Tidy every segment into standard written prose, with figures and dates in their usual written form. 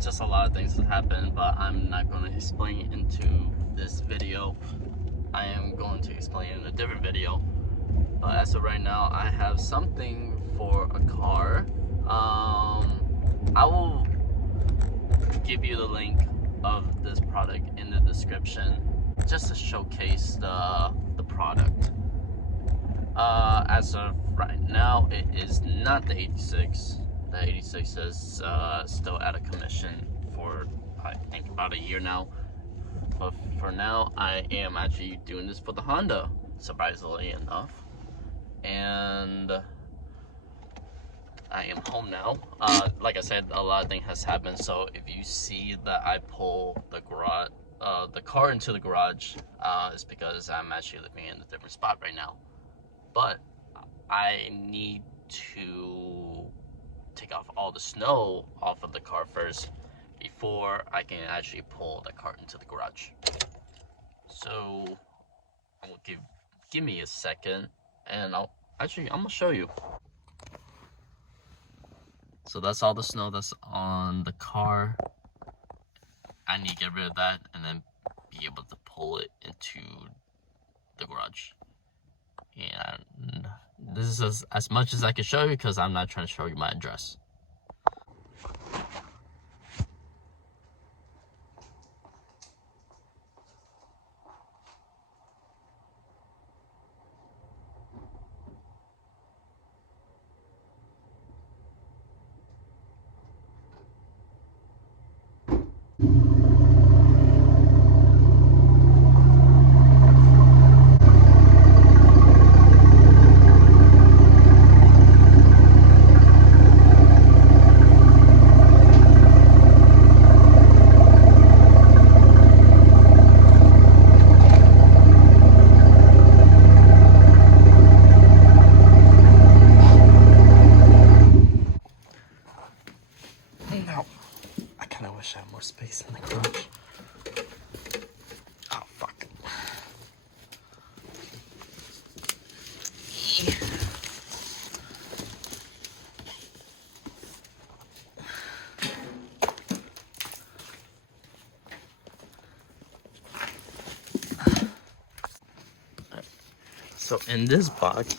just a lot of things that happened, but I'm not going to explain into this video. I am going to explain in a different video. But as of right now, I have something for a car. I will give you the link of this product in the description just to showcase the product. As of right now, it is not the 86. The 86 is still out of commission for I think about a year now. But for now, I am actually doing this for the Honda, surprisingly enough. And I am home now. Like I said, a lot of things has happened. So if you see that I pull the car into the garage, it's because I'm actually living in a different spot right now. But I need to take off all the snow off of the car first before I can actually pull the car into the garage. So I'm gonna give me a second, and I'm gonna show you. So that's all the snow that's on the car. I need to get rid of that and then be able to pull it into the garage. And this is as much as I can show you because I'm not trying to show you my address. Now, I kind of wish I had more space in the garage. Oh, fuck. So in this box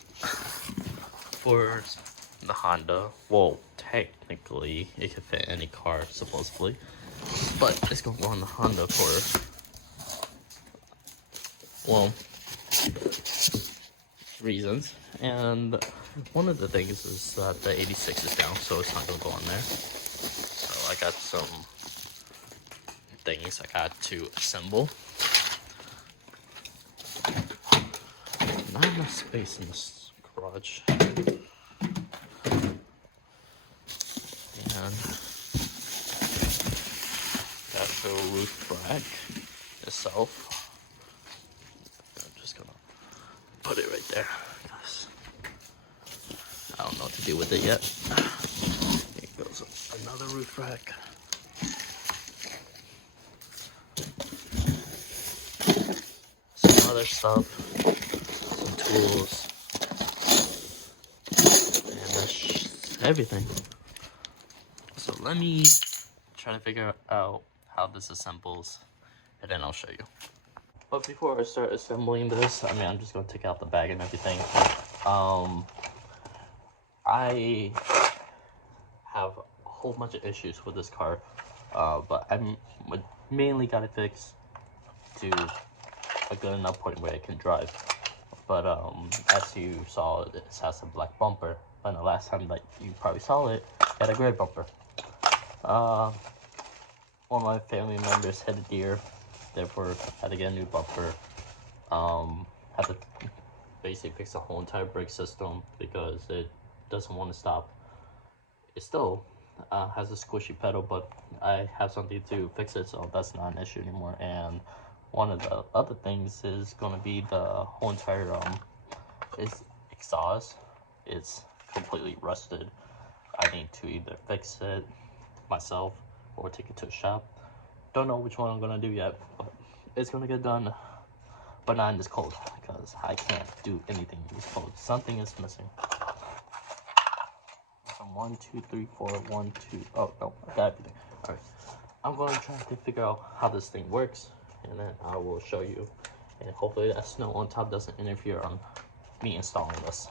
for the Honda, well, technically it could fit any car supposedly, but it's gonna go on the Honda for, well, reasons. And one of the things is that the 86 is down, so it's not gonna go on there. So I got some things I got to assemble. Not enough space in this garage. And got the roof rack itself. I'm just gonna put it right there because I don't know what to do with it yet. Here goes another roof rack. Some other stuff, some tools, and that's everything. So let me try to figure out how this assembles, and then I'll show you. But before I start assembling this, I'm just going to take out the bag and everything. I have a whole bunch of issues with this car, but I mainly got it fixed to a good enough point where I can drive. But as you saw, it has a black bumper, and the last time that you probably saw it, it had a gray bumper. One of my family members had a deer, therefore had to get a new bumper. Had to basically fix the whole entire brake system because it doesn't want to stop. It still has a squishy pedal, but I have something to fix it, so that's not an issue anymore. And one of the other things is going to be the whole entire exhaust. It's completely rusted. I need to either fix it myself or take it to a shop. Don't know which one I'm gonna do yet, but it's gonna get done, but not in this cold because I can't do anything in this cold. Something is missing. So 1, 2, 3, 4, 1, 2. Oh no, I got everything. Alright, I'm gonna try to figure out how this thing works, and then I will show you, and hopefully that snow on top doesn't interfere on me installing this.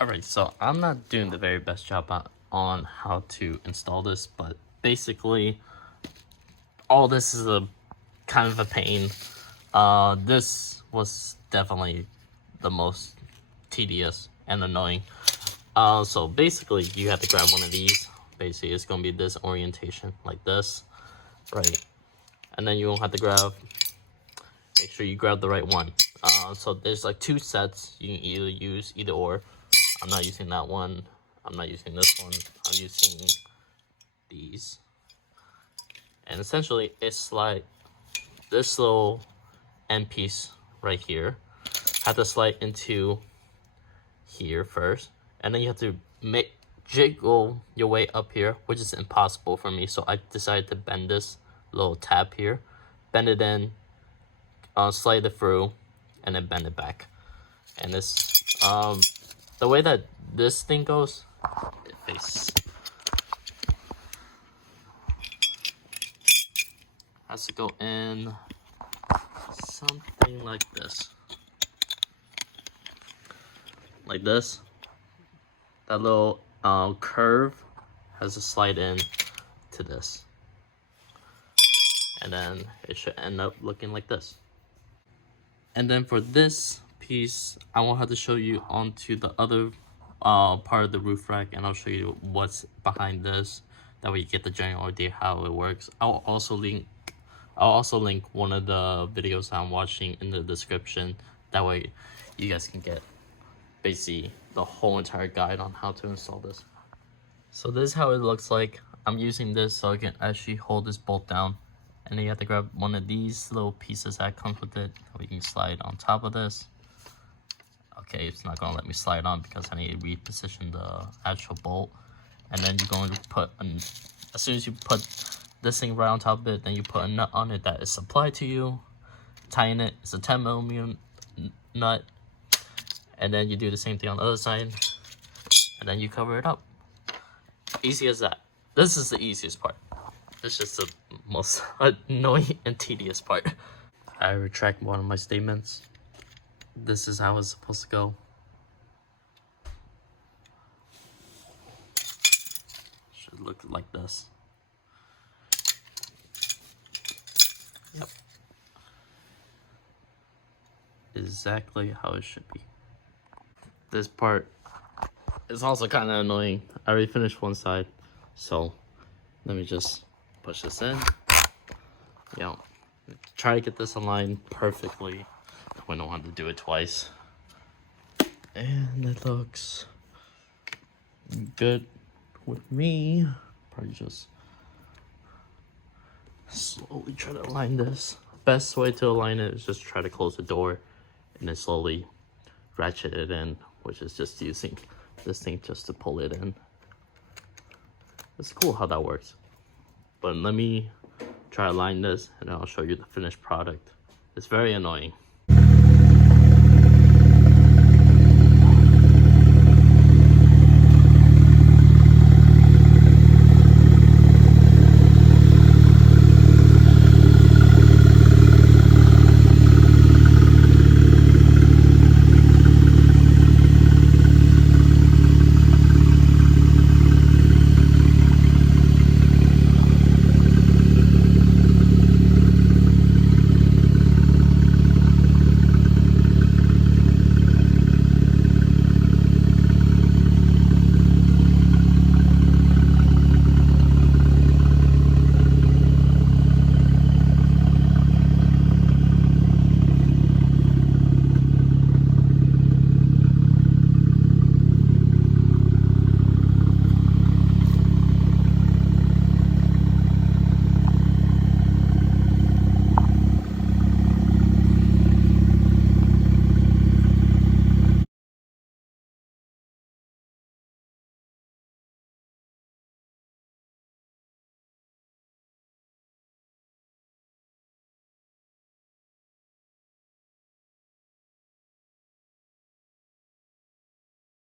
Alright, so I'm not doing the very best job on how to install this, but basically all this is a kind of a pain. This was definitely the most tedious and annoying. So basically you have to grab one of these. Basically it's gonna be this orientation like this, right? And then you will have to make sure you grab the right one. So there's like 2 sets. You can either use either or. I'm not using that one. I'm not using this one. I'm using these. And essentially it's like this little end piece right here. Have to slide into here first, and then you have to jiggle your way up here, which is impossible for me. So I decided to bend this little tab here, bend it in, slide it through, and then bend it back. And this, the way that this thing goes, has to go in something like this. Like this. That little curve has to slide in to this. And then it should end up looking like this. And then for this piece, I will have to show you onto the other part of the roof rack, and I'll show you what's behind this. That way you get the general idea how it works. I'll also link one of the videos I'm watching in the description. That way you guys can get basically the whole entire guide on how to install this. So this is how it looks like. I'm using this so I can actually hold this bolt down, and then you have to grab one of these little pieces that comes with it. We can slide on top of this. Okay, it's not gonna let me slide on because I need to reposition the actual bolt. And then you're going to put as soon as you put this thing right on top of it, then you put a nut on it that is supplied to you. Tighten it. It's a 10mm nut. And then you do the same thing on the other side, and then you cover it up. Easy as that. This is the easiest part. This is the most annoying and tedious part. I retract one of my statements. This is how it's supposed to go. Should look like this. Yep. Exactly how it should be. This part is also kind of annoying. I already finished one side, so let me just push this in. Try to get this aligned perfectly. We don't have to do it twice. And it looks good with me. Probably just slowly try to align this. Best way to align it is just try to close the door and then slowly ratchet it in, which is just using this thing just to pull it in. It's cool how that works. But let me try to align this, and I'll show you the finished product. It's very annoying.